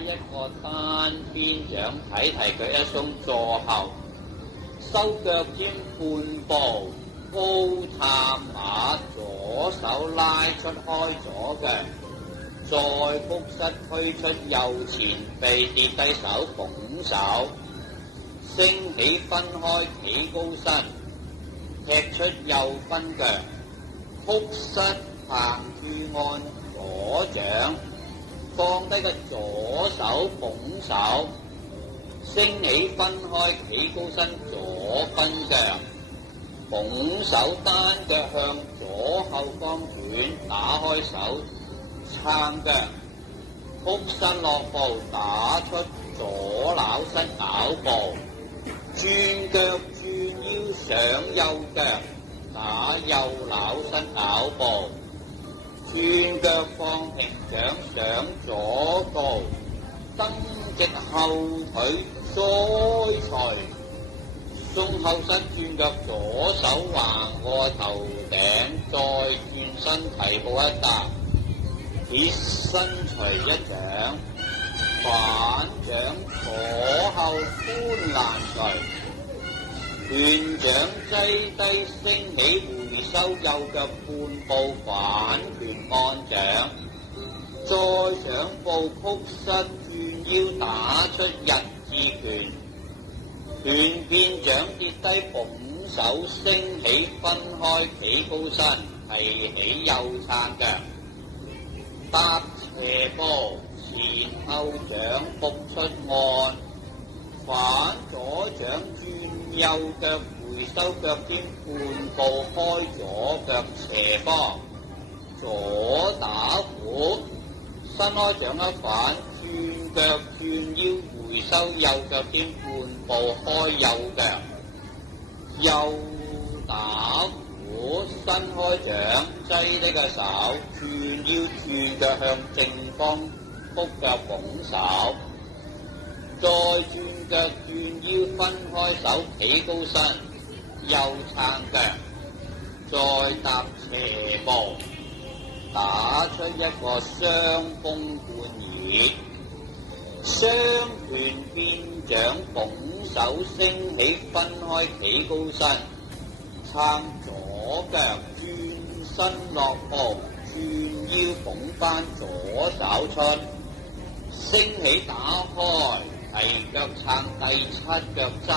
一個單邊掌，睇睇佢一鬆坐後，收腳尖半步，高探馬，左手拉出開左腳，再曲膝推出右前臂，跌低手拱手，升起分開企高身，踢出右分腳，曲膝拍住按左掌，放低個左手拱手，升起分開企高身左分腳，拱手單腳向左後方轉，打開手撐腳，曲身落步打出左扭膝咬步，轉腳轉腰上右腳，打右扭膝咬步，轉腳放平掌上左步，蹬直後腿再捶，鬆後身轉腳左手橫過頭頂，再轉身提步一踏，起身捶一掌，反掌左後寬攔捶，拳掌擠低升起回收右腳半步反拳按掌，再上步曲膝轉腰打出日字拳，拳變掌跌低拱手升起分開企高身，提起右撐腳，搭斜步前後掌伏出按，反左掌轉右腳回收腳尖半步開左腳斜方，左打虎，伸開掌一反，轉腳轉腰回收右腳尖半步開右腳，右打虎，伸開掌擠呢個手，轉腰轉腳向正方曲腳拱手，再轉腳轉腰分開手企高身，右撐腳，再踏斜步，打出一個雙風貫耳，雙拳變掌拱手升起分開企高身，撐左腳轉身落步，轉腰拱翻左爪出，升起打開，提腳撐第七腳揸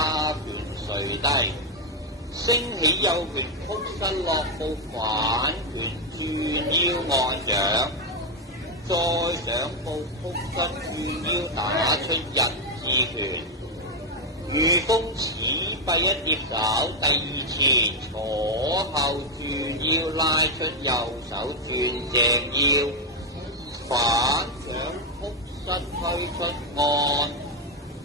拳垂低，升起右拳曲身落步反拳轉腰按掌，再上步曲身轉腰打出日字拳，如風似臂一疊手，第二次左後轉腰拉出右手轉正腰，反掌曲膝推出按，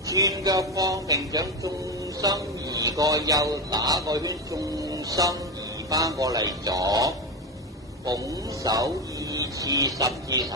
轉腳放平掌重心移過右，打個圈重心移翻過嚟左，拱手二次十字手。